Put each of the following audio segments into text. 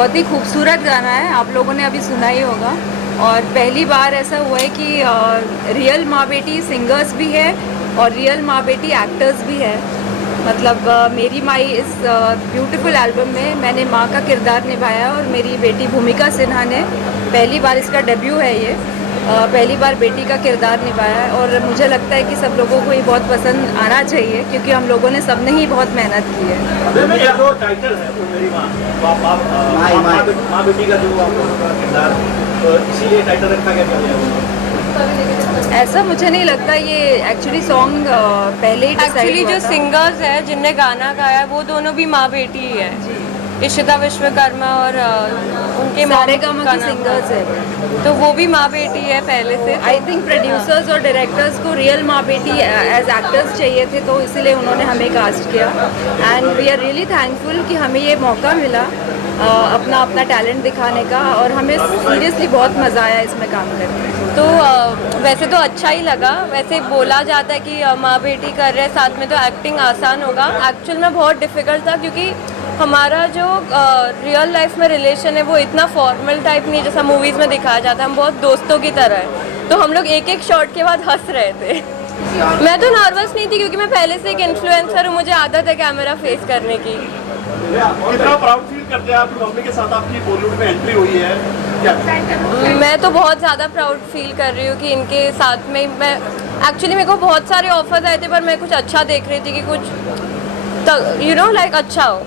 बहुत ही खूबसूरत गाना है, आप लोगों ने अभी सुना ही होगा। और पहली बार ऐसा हुआ है कि रियल माँ बेटी सिंगर्स भी है और रियल माँ बेटी एक्टर्स भी है। मतलब मेरी माई इस ब्यूटीफुल एल्बम में मैंने माँ का किरदार निभाया और मेरी बेटी भूमिका सिन्हा ने पहली बार, इसका डेब्यू है ये, पहली बार बेटी का किरदार निभाया है। और मुझे लगता है कि सब लोगों को ये बहुत पसंद आना चाहिए क्योंकि हम लोगों ने सबने ही बहुत मेहनत की है। ये जो टाइटल है वो मेरी माँ बेटी का जो आपका किरदार, तो इसीलिए टाइटल रखा गया। ऐसा मुझे नहीं लगता, ये एक्चुअली सॉन्ग पहले ही एक्चुअली जो सिंगर्स है जिनने गाना गाया है वो दोनों भी माँ बेटी ही है, इशिता विश्वकर्मा और उनके सारेगामा की सिंगर्स है, तो वो भी माँ बेटी है पहले से। आई थिंक प्रोड्यूसर्स और डायरेक्टर्स को रियल माँ बेटी एज एक्टर्स चाहिए थे, तो इसीलिए उन्होंने हमें कास्ट किया। And we are really thankful कि हमें ये मौका मिला अपना टैलेंट दिखाने का, और हमें सीरियसली बहुत मज़ा आया इसमें काम करके। तो वैसे तो अच्छा ही लगा। वैसे बोला जाता है कि माँ बेटी कर रहे हैं साथ में तो एक्टिंग आसान होगा, एक्चुअल में बहुत डिफ़िकल्ट था क्योंकि हमारा जो रियल लाइफ में रिलेशन है वो इतना फॉर्मल टाइप नहीं जैसा मूवीज़ में दिखाया जाता है, हम बहुत दोस्तों की तरह है। तो हम लोग एक एक शॉट के बाद हंस रहे थे। मैं तो नर्वस नहीं थी क्योंकि मैं पहले से एक इन्फ्लुएंसर हूँ, मुझे आदत है कैमरा फेस करने की। कितना प्राउड फील करते हैं आप, मम्मी के साथ आपकी बॉलीवुड में एंट्री हुई है क्या? मैं तो बहुत ज़्यादा प्राउड फील कर रही हूँ कि इनके साथ में मैं एक्चुअली, मेरे को बहुत सारे ऑफर्स आए थे पर मैं कुछ अच्छा देख रही थी कि कुछ यू नो लाइक अच्छा हो।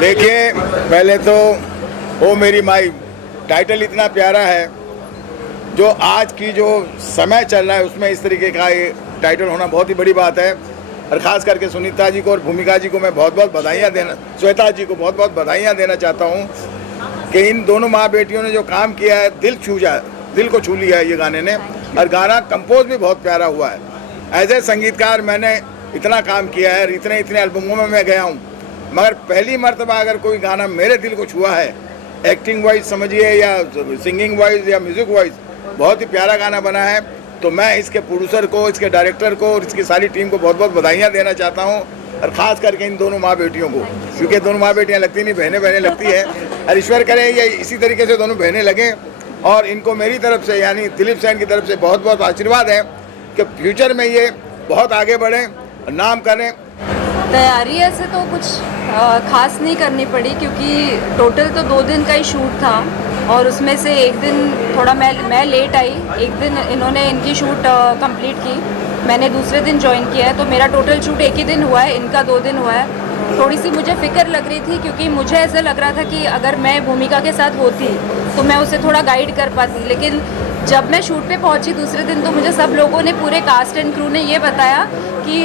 देखिए, पहले तो ओ मेरी माई टाइटल इतना प्यारा है, जो आज की जो समय चल रहा है उसमें इस तरीके का ये टाइटल होना बहुत ही बड़ी बात है। और ख़ास करके सुनीता जी को और भूमिका जी को मैं बहुत बहुत बधाइयाँ देना, श्वेता जी को बहुत बहुत बधाइयाँ देना चाहता हूँ कि इन दोनों माँ बेटियों ने जो काम किया है दिल को छू लिया है ये गाने ने। और गाना कंपोज भी बहुत प्यारा हुआ है। एज ए संगीतकार मैंने इतना काम किया है, इतने एल्बमों में मैं गया हूँ, मगर पहली मर्तबा अगर कोई गाना मेरे दिल को छुआ है, एक्टिंग वाइज समझिए या सिंगिंग वाइज या म्यूज़िक वाइज, बहुत ही प्यारा गाना बना है। तो मैं इसके प्रोड्यूसर को, इसके डायरेक्टर को और इसकी सारी टीम को बहुत बहुत बधाइयाँ देना चाहता हूँ, और ख़ास करके इन दोनों माँ बेटियों को, क्योंकि दोनों माँ बेटियाँ लगती नहीं, बहनें लगती है। और ईश्वर करे ये इसी तरीके से दोनों बहनें लगें, और इनको मेरी तरफ से यानी दिलीप सेन की तरफ से बहुत बहुत आशीर्वाद है कि फ्यूचर में ये बहुत आगे बढ़ें, नाम करें। तैयारी ऐसे तो कुछ खास नहीं करनी पड़ी क्योंकि टोटल तो 2 दिन का ही शूट था, और उसमें से एक दिन थोड़ा मैं लेट आई, एक दिन इन्होंने इनकी शूट कंप्लीट की, मैंने दूसरे दिन ज्वाइन किया है, तो मेरा टोटल शूट एक ही दिन हुआ है, इनका 2 दिन हुआ है। थोड़ी सी मुझे फ़िक्र लग रही थी क्योंकि मुझे ऐसा लग रहा था कि अगर मैं भूमिका के साथ होती तो मैं उसे थोड़ा गाइड कर पाती, लेकिन जब मैं शूट पे पहुंची दूसरे दिन तो मुझे सब लोगों ने, पूरे कास्ट एंड क्रू ने ये बताया कि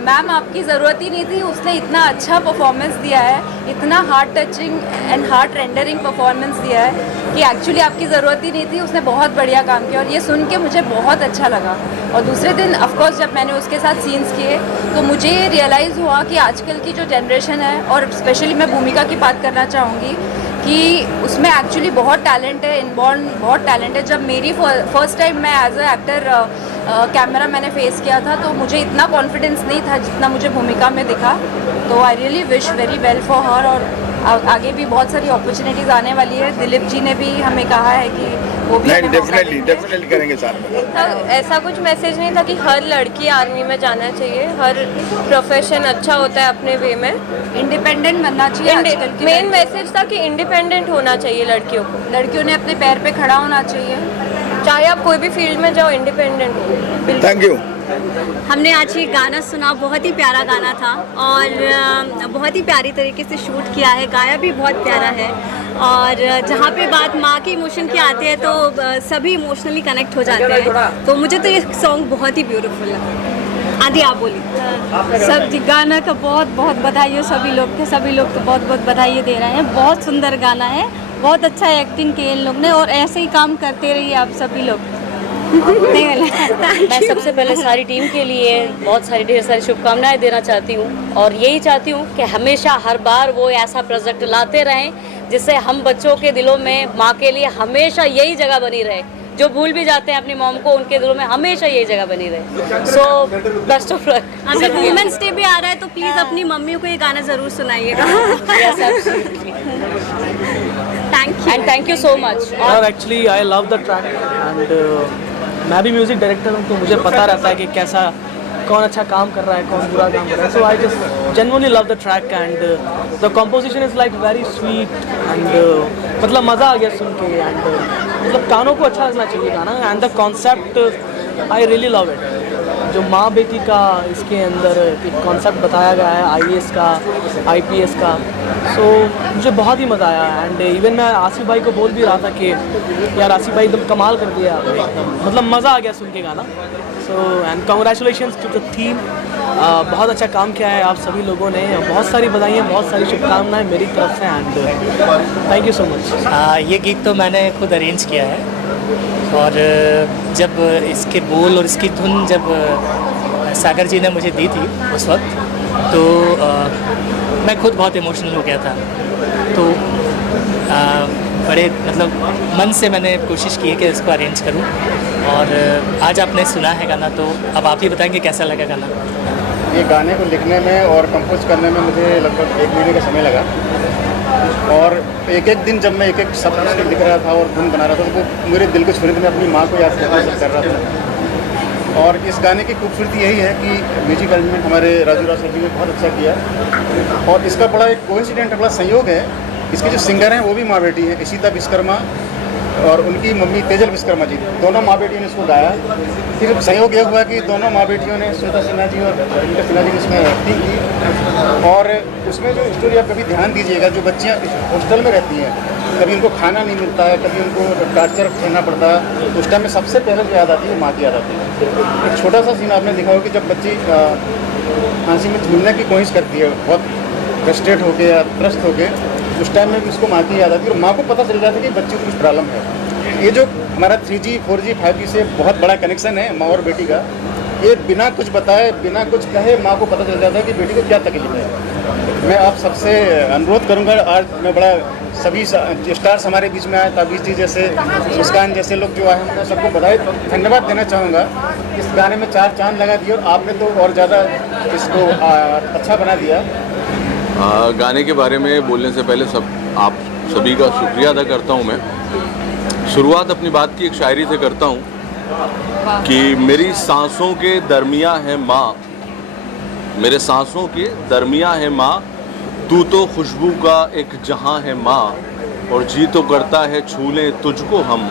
मैम आपकी ज़रूरत ही नहीं थी, उसने इतना अच्छा परफॉर्मेंस दिया है, इतना heart touching and heart rendering performance दिया है कि एक्चुअली आपकी ज़रूरत ही नहीं थी, उसने बहुत बढ़िया काम किया। और ये सुन के मुझे बहुत अच्छा लगा। और दूसरे दिन ऑफकोर्स जब मैंने उसके साथ सीन्स किए तो मुझे ये रियलाइज़ हुआ कि आजकल की जो जनरेशन है, और स्पेशली मैं भूमिका की बात करना चाहूँगी कि उसमें एक्चुअली बहुत टैलेंट है, इनबॉर्न बहुत टैलेंट है। जब मेरी फर्स्ट टाइम मैं एज अ एक्टर कैमरा मैंने फेस किया था तो मुझे इतना कॉन्फिडेंस नहीं था जितना मुझे भूमिका में दिखा। तो I really wish very well for her, और आगे भी बहुत सारी अपॉर्चुनिटीज़ आने वाली है। दिलीप जी ने भी हमें कहा है कि वो भी डेफिनेटली करेंगे साथ में। ऐसा कुछ मैसेज नहीं था कि हर लड़की आर्मी में जाना चाहिए, हर प्रोफेशन अच्छा होता है अपने वे में, इंडिपेंडेंट बनना चाहिए। मेन मैसेज था कि इंडिपेंडेंट होना चाहिए लड़कियों को, लड़कियों ने अपने पैर पे खड़ा होना चाहिए, चाहे आप कोई भी फील्ड में जाओ, इंडिपेंडेंट हो। Thank you. हमने आज ये गाना सुना, बहुत ही प्यारा गाना था और बहुत ही प्यारी तरीके से शूट किया है, गाया भी बहुत प्यारा है। और जहाँ पे बात माँ के इमोशन की आती है तो सभी इमोशनली कनेक्ट हो जाते हैं। तो मुझे तो ये सॉन्ग बहुत ही ब्यूटीफुल लगा। आदि आप बोलिए। सब जी, गाना का बहुत बहुत बधाई हो सभी लोग के, सभी लोग को बहुत बहुत बधाई दे रहे हैं। बहुत सुंदर गाना है, बहुत अच्छा एक्टिंग किए इन लोग ने, और ऐसे ही काम करते रहिए आप सभी लोग। मैं सबसे पहले सारी टीम के लिए बहुत सारी ढेर सारी शुभकामनाएं देना चाहती हूँ, और यही चाहती हूँ कि हमेशा हर बार वो ऐसा प्रोजेक्ट लाते रहें जिससे हम बच्चों के दिलों में माँ के लिए हमेशा यही जगह बनी रहे। जो भूल भी जाते हैं अपनी मॉम को, उनके दिलों में हमेशा यही जगह बनी रहे। So best of luck. अभी वुमेन्स डे भी आ रहा है तो प्लीज़ अपनी मम्मी को ये गाना ज़रूर सुनाइएगा। Thank you and thank you so much. और actually I love the track and मैं भी म्यूज़िक डायरेक्टर हूँ, तो मुझे पता रहता है कि कैसा कौन अच्छा काम कर रहा है, कौन बुरा काम कर रहा है। So I just genuinely love the track and the composition is like very sweet and मतलब मज़ा आ गया सुन के एंड मतलब कानों को अच्छा लगना चाहिए गाना and the concept I really love it. जो माँ बेटी का इसके अंदर एक कॉन्सेप्ट बताया गया है IAS का, IPS का, सो मुझे बहुत ही मज़ा आया एंड इवन मैं आसिफ भाई को बोल भी रहा था कि यार आसिफ भाई एकदम कमाल कर दिया, मतलब मज़ा आ गया सुन के गाना। So and congratulations to the team, बहुत अच्छा काम किया है आप सभी लोगों ने, बहुत सारी बधाइयाँ, बहुत सारी शुभकामनाएं मेरी तरफ से and thank you so much. ये गीत तो मैंने खुद अरेंज किया है और जब इसके बोल और इसकी धुन जब सागर जी ने मुझे दी थी उस वक्त, तो मैं खुद बहुत इमोशनल हो गया था। तो बड़े मतलब मन से मैंने कोशिश की है कि इसको अरेंज करूं और आज आपने सुना है गाना, तो अब आप ही बताएंगे कैसा लगा गाना। ये गाने को लिखने में और कंपोज करने में मुझे लगभग 1 महीने का समय लगा और एक एक दिन जब मैं एक एक शब्द उसको लिख रहा था और धुन बना रहा था तो वो मेरे दिल को छूने, मैं अपनी माँ को याद कर रहा था। और इस गाने की खूबसूरती यही है कि म्यूजिक अरेंजमेंट हमारे राजू राव सर जी ने बहुत अच्छा किया और इसका बड़ा एक कोइंसिडेंट बड़ा संयोग है, इसके जो सिंगर हैं वो भी माँ बेटी हैं, इशिता विश्वकर्मा और उनकी मम्मी तेजल विश्वकर्मा जी, दोनों माँ बेटियों ने इसको गाया। फिर संयोग ये हुआ कि दोनों माँ बेटियों ने, श्वेता सिन्हा जी और रीता सिन्हा जी ने इसमें एक्टिंग की और उसमें जो स्टोरी आप कभी ध्यान दीजिएगा, जो बच्चियाँ हॉस्टल में रहती हैं, कभी उनको खाना नहीं मिलता है, कभी उनको टार्चर झेलना पड़ता है, उस टाइम में सबसे पहले जो याद आती है वो माँ की याद आती है। एक छोटा सा सीन आपने देखा हो कि जब बच्ची फांसी में झूलने की कोशिश करती है बहुत फ्रस्ट्रेट होकर या त्रस्त होकर, उस टाइम में भी उसको माँ की याद आती है और माँ को पता चल जाता है कि बच्चे को कुछ प्रॉब्लम है। ये जो हमारा 3G 4G 5G से बहुत बड़ा कनेक्शन है माँ और बेटी का, ये बिना कुछ बताए बिना कुछ कहे माँ को पता चल जाता है कि बेटी को क्या तकलीफ है। मैं आप सबसे अनुरोध करूँगा, आज मैं बड़ा सभी स्टार्स हमारे बीच में आए, ताबीज़ जी जैसे, मुस्कान जैसे लोग जो आए, मैं सबको बधाई धन्यवाद देना चाहूँगा। इस गाने में 4 चांद लगा दिए और आपने तो और ज़्यादा इसको अच्छा बना दिया। गाने के बारे में बोलने से पहले आप सभी का शुक्रिया अदा करता हूँ। मैं शुरुआत अपनी बात की एक शायरी से करता हूँ कि मेरी सांसों के दरमियाँ है माँ, मेरे सांसों के दरमियाँ है माँ, तू तो खुशबू का एक जहां है माँ, और जी तो करता है छू लें तुझको हम,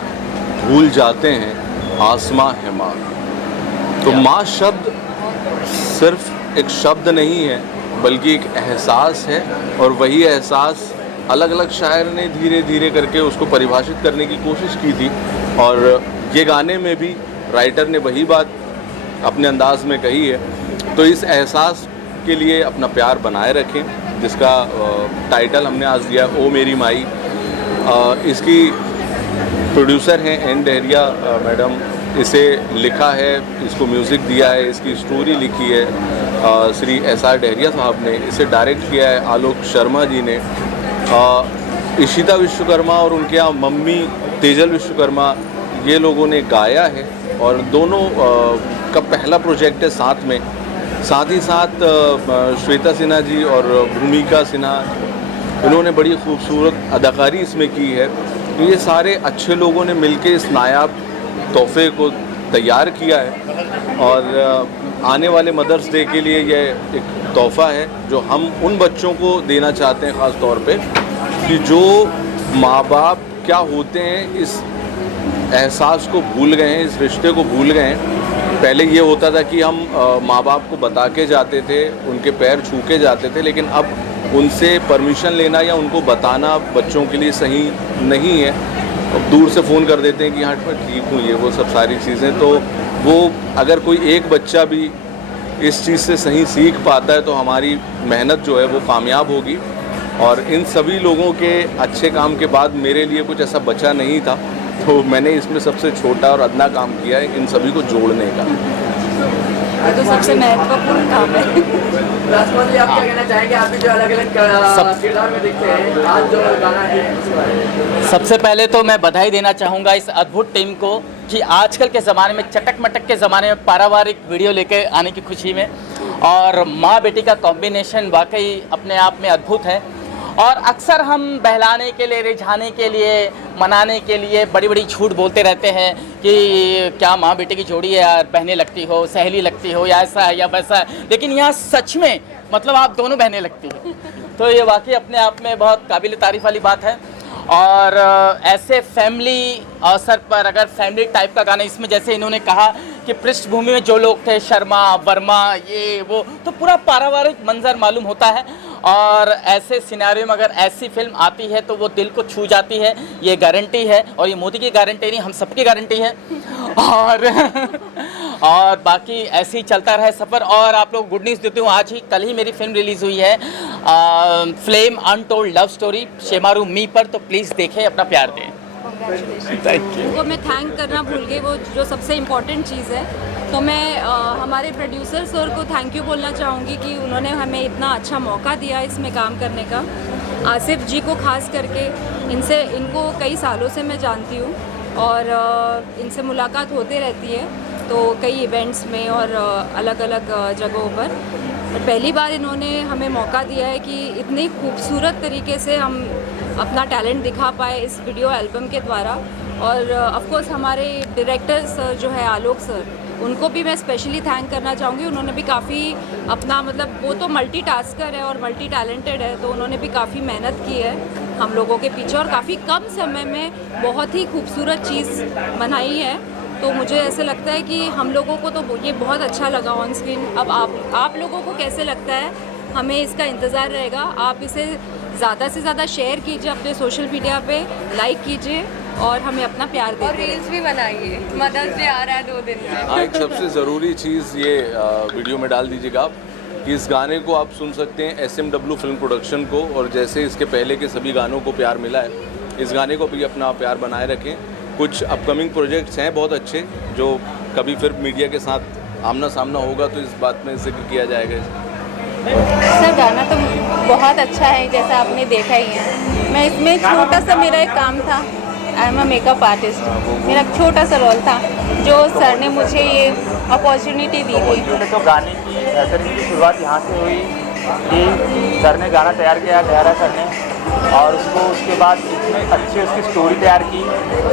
भूल जाते हैं आसमां है माँ। तो माँ शब्द सिर्फ एक शब्द नहीं है बल्कि एक एहसास है और वही एहसास अलग अलग शायर ने धीरे धीरे करके उसको परिभाषित करने की कोशिश की थी और ये गाने में भी राइटर ने वही बात अपने अंदाज में कही है। तो इस एहसास के लिए अपना प्यार बनाए रखें, जिसका टाइटल हमने आज दिया ओ मेरी माई। इसकी प्रोड्यूसर हैं एन डहरिया मैडम, इसे लिखा है, इसको म्यूज़िक दिया है, इसकी स्टोरी लिखी है श्री SR डहरिया साहब ने, इसे डायरेक्ट किया है आलोक शर्मा जी ने। इशिता विश्वकर्मा और उनके यहाँ मम्मी तेजल विश्वकर्मा, ये लोगों ने गाया है और दोनों का पहला प्रोजेक्ट है साथ में। साथ ही साथ श्वेता सिन्हा जी और भूमिका सिन्हा, इन्होंने बड़ी खूबसूरत अदाकारी इसमें की है। तो ये सारे अच्छे लोगों ने मिलके इस नायाब तोहफे को तैयार किया है और आने वाले मदर्स डे के लिए ये एक तोहफ़ा है जो हम उन बच्चों को देना चाहते हैं, ख़ास तौर पे कि जो माँ बाप क्या होते हैं इस एहसास को भूल गए हैं, इस रिश्ते को भूल गए हैं। पहले ये होता था कि हम माँ बाप को बता के जाते थे, उनके पैर छू के जाते थे, लेकिन अब उनसे परमिशन लेना या उनको बताना बच्चों के लिए सही नहीं है। अब दूर से फ़ोन कर देते हैं कि हाँ मैं ठीक हूँ, ये वो सब सारी चीज़ें। तो वो अगर कोई एक बच्चा भी इस चीज़ से सही सीख पाता है तो हमारी मेहनत जो है वो कामयाब होगी। और इन सभी लोगों के अच्छे काम के बाद मेरे लिए कुछ ऐसा बचा नहीं था, तो मैंने इसमें सबसे छोटा और अदना काम किया है इन सभी को जोड़ने का। तो तो सबसे महत्वपूर्ण काम है। राजकुमार जी, आप क्या कहना चाहेंगे? आप भी जो अलग अलग किरदार में दिखते हैं, आज जो गाना है, सबसे पहले तो मैं बधाई देना चाहूँगा इस अद्भुत टीम को कि आजकल के ज़माने में, चटक मटक के ज़माने में पारिवारिक वीडियो लेके आने की खुशी में, और माँ बेटी का कॉम्बिनेशन वाकई अपने आप में अद्भुत है। और अक्सर हम बहलाने के लिए, रिझाने के लिए, मनाने के लिए बड़ी बड़ी झूठ बोलते रहते हैं कि क्या माँ बेटे की जोड़ी है यार, बहनें लगती हो, सहेली लगती हो, या ऐसा है या वैसा है, लेकिन यहाँ सच में मतलब आप दोनों बहनें लगती हो। तो ये वाकई अपने आप में बहुत काबिल तारीफ़ वाली बात है। और ऐसे फैमिली अवसर पर अगर फैमिली टाइप का गाना, इसमें जैसे इन्होंने कहा कि पृष्ठभूमि में जो लोग थे, शर्मा वर्मा ये वो, तो पूरा पारिवारिक मंजर मालूम होता है। और ऐसे सिनेरियो में अगर ऐसी फिल्म आती है तो वो दिल को छू जाती है, ये गारंटी है। और ये मोदी की गारंटी नहीं, हम सबकी गारंटी है। और बाकी ऐसे ही चलता रहे सफ़र। और आप लोग गुड न्यूज़ देती हूँ, आज ही कल ही मेरी फिल्म रिलीज़ हुई है, Flame Untold Love Story, Shemaroo Me पर, तो प्लीज़ देखें, अपना प्यार दें। Thank you. उनको मैं थैंक करना भूल गई, वो जो सबसे इम्पोर्टेंट चीज़ है। तो मैं हमारे प्रोड्यूसर सर को थैंक यू बोलना चाहूँगी कि उन्होंने हमें इतना अच्छा मौका दिया इसमें काम करने का। आसिफ जी को खास करके, इनको कई सालों से मैं जानती हूँ और इनसे मुलाकात होते रहती है, तो कई इवेंट्स में और अलग अलग जगहों पर। पहली बार इन्होंने हमें मौका दिया है कि इतनी खूबसूरत तरीके से हम अपना टैलेंट दिखा पाए इस वीडियो एल्बम के द्वारा। और ऑफ कोर्स हमारे डायरेक्टर सर जो है आलोक सर, उनको भी मैं स्पेशली थैंक करना चाहूँगी। उन्होंने भी काफ़ी अपना, मतलब वो तो मल्टीटास्कर है और मल्टी टैलेंटेड है, तो उन्होंने भी काफ़ी मेहनत की है हम लोगों के पीछे और काफ़ी कम समय में बहुत ही खूबसूरत चीज़ बनाई है। तो मुझे ऐसे लगता है कि हम लोगों को तो ये बहुत अच्छा लगा ऑन स्क्रीन। अब आप लोगों को कैसे लगता है, हमें इसका इंतज़ार रहेगा। आप इसे ज़्यादा से ज़्यादा शेयर कीजिए अपने सोशल मीडिया पे, लाइक कीजिए और हमें अपना प्यार दीजिए। और रील्स भी बनाइए, मदर्स डे आ रहा है 2 दिन में। हाँ, एक सबसे ज़रूरी चीज़ ये वीडियो में डाल दीजिएगा आप कि इस गाने को आप सुन सकते हैं SMW फिल्म प्रोडक्शन को, और जैसे इसके पहले के सभी गानों को प्यार मिला है, इस गाने को भी अपना प्यार बनाए रखें। कुछ अपकमिंग प्रोजेक्ट्स हैं बहुत अच्छे, जो कभी फिर मीडिया के साथ आमना सामना होगा तो इस बात में जिक्र किया जाएगा। सर गाना तो बहुत अच्छा है, जैसा आपने देखा ही है। मैं इसमें छोटा सा मेरा एक काम था, I am a makeup artist, मेरा छोटा सा रोल था जो सर ने मुझे ये अपॉर्चुनिटी दी थी। तो गाने की बेहतरीन की शुरुआत यहाँ से हुई कि सर ने गाना तैयार किया, गहरा सर ने, और उसके बाद इतनी अच्छी उसकी स्टोरी तैयार की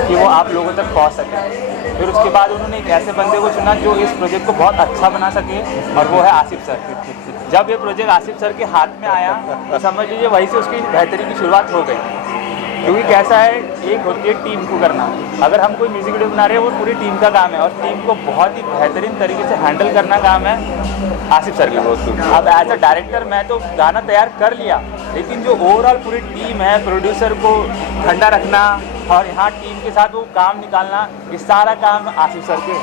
कि वो आप लोगों तक पहुँच सके। फिर उसके बाद उन्होंने एक ऐसे बंदे को चुना जो इस प्रोजेक्ट को बहुत अच्छा बना सके, और वो है आसिफ सर। जब ये प्रोजेक्ट आसिफ सर के हाथ में आया तो समझ लीजिए वहीं से उसकी बेहतरीन की शुरुआत हो गई। क्योंकि कैसा है, एक होती है टीम को करना। अगर हम कोई म्यूज़िक वीडियो बना रहे हैं, वो पूरी टीम का काम है, और टीम को बहुत ही बेहतरीन तरीके से हैंडल करना काम है आसिफ सर का। अब एज अ डायरेक्टर मैं तो गाना तैयार कर लिया, लेकिन जो ओवरऑल पूरी टीम है, प्रोड्यूसर को ठंडा रखना और यहाँ टीम के साथ वो काम निकालना, ये सारा काम आसिफ सर के